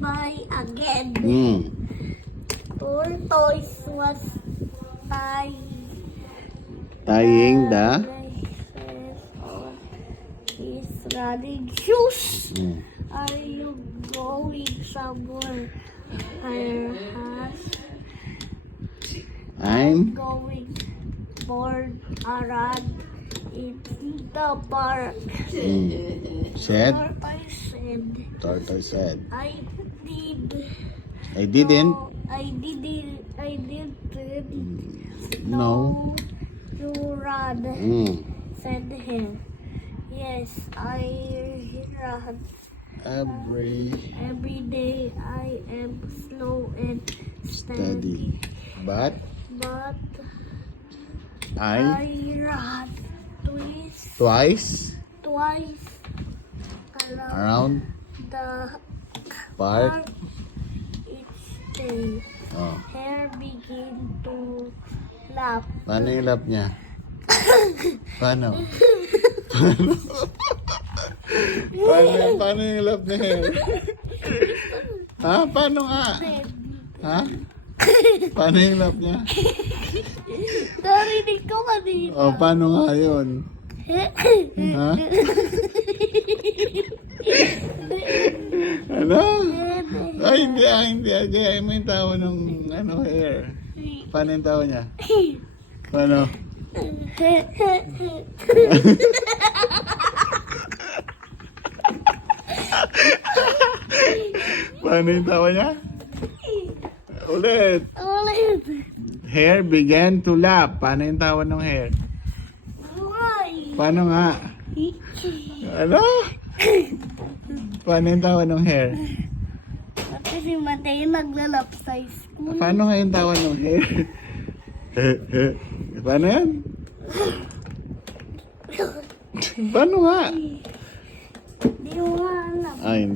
buy again. Tortoise was Tying the... his running shoes. Are you going somewhere? I'm going for a run in the park. said. Tortoise said, Tortoise said. I didn't. I didn't No. to run, said him. Yes, I run. Every day I am slow and steady. But But I run twice twice around the park. each day. Oh. Hair begin to lap. Paano yung lap niya? Paano? Paano yung lap ni Hair? Ha? Paano nga? Ha? Paano yung lap niya? Narinig ko kanina. O, paano nga yun? Ha? Ano? Ay, hindi. Kaya mo yung tawa ng Hair. Paano yung tawa niya? Paano? Paano yung tawa niya? Ulit. Hair began to laugh. Paano yung tawa ng Hair? Paano nga? Ano? Paano yung tawa ng Hair? Kasi si Mateo naglalap sa school. Paano nga yung tawa ng Hair? Paano yan? Paano nga? Di mo alam. Ay,